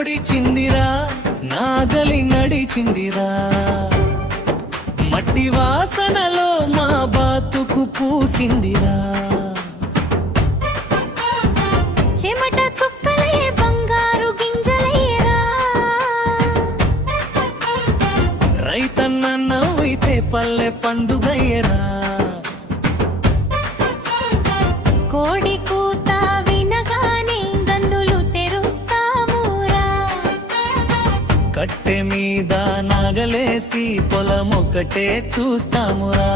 పొడిచిందిరా నాగలి నడిచిందిరా మట్టి వాసనలో మా బాతుకు పూసిందిరా చెమట చుక్కలే బంగారు గింజలయ్యరా రైతన్న నవ్వితే పల్లె పండుగయ్యరా కోడి కూత వినగానే గన్నులు తెరుస్తామురా కట్టె మీద నాగలేసి పొలమొక్కటే చూస్తామురా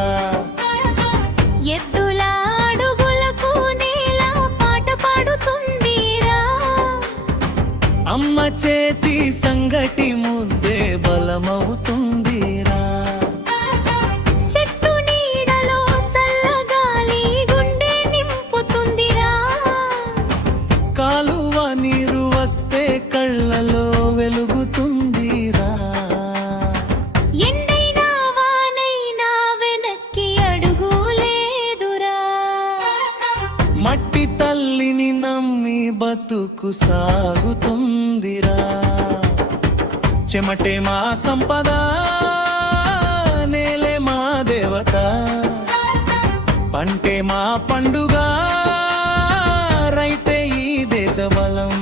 ఎద్దుల అడుగులకు నేల పాట పాడుతుందిరా అమ్మ చేతి సంగటి ముద్దే బలమవుతుందిరా చెట్టు నీడలో చల్లగాలి గుండె నింపుతుందిరా కాలువ నీరు వస్తే కళ్ళలో వెలుగుతుందిరా ఎండైనా వానైనా వెనక్కి అడుగు లేదురా మట్టి తల్లిని నమ్మి బతుకు సాగుతుందిరా చెమటే మా సంపద నేలే మా దేవత పంటే మా పండుగ రైతే ఈ దేశ బలం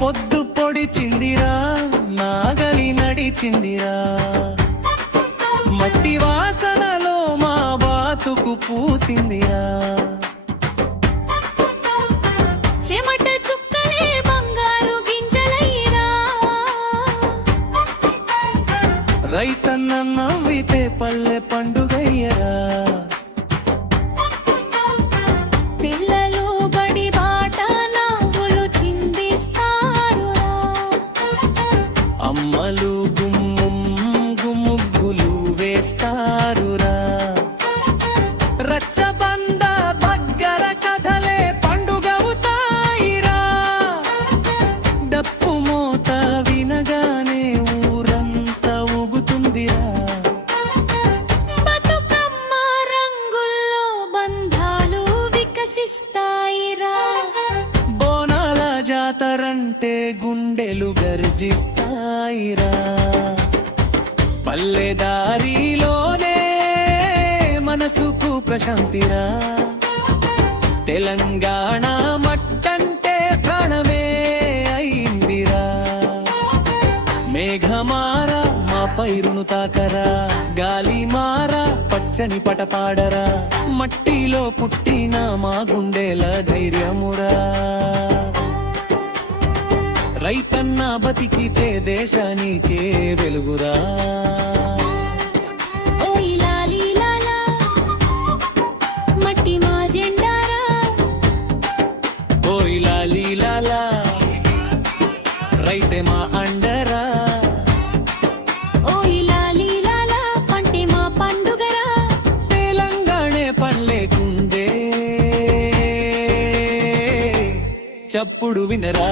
పొద్దు పొడిచిందిరా నాగలి నడిచిందిరా మట్టి వాసనలో మా బాతుకు పూసిందిరా చెమట చుక్కలే బంగారు గింజలయ్యరా రైతన్న నవ్వితే పల్లె పండుగయ్యరా పిల్లలు బడి బాట నవ్వులు చిందిస్తారురా అమ్మలు గుమ్ముగ్గులు వేస్తారురా రచ్చబంద బగ్గర కథలే పండుగవుతాయిరా డప్పు మోత వినగానే ఊరంతా ఊగుతుందిరా బతుకమ్మ రంగుల్లో బంధాలు వికసిస్తాయిరా బోనాల జాతరంటే గుండెలు గర్జిస్తాయిరా పల్లెదారిలోనే మనసుకు ప్రశాంతిరా తెలంగాణ మట్టంటే ప్రాణమే అయిందిరా మేఘమార మా పైరును తాకరా గాలి మార పచ్చని పటపాడరా మట్టిలో పుట్టిన మా గుండెల ధైర్యమురా రైతన్న బతికితే దేశానికే వెలుగురా ఓయ్ లాలీ లాలా మట్టి మా జెండారా ఓయ్ లాలీ లాలా రైతే మా అండరా ఓయ్ లాలీ లాలా పంటే మా పండుగరా తెలంగాణే పల్లెకుందే చప్పుడు వినరా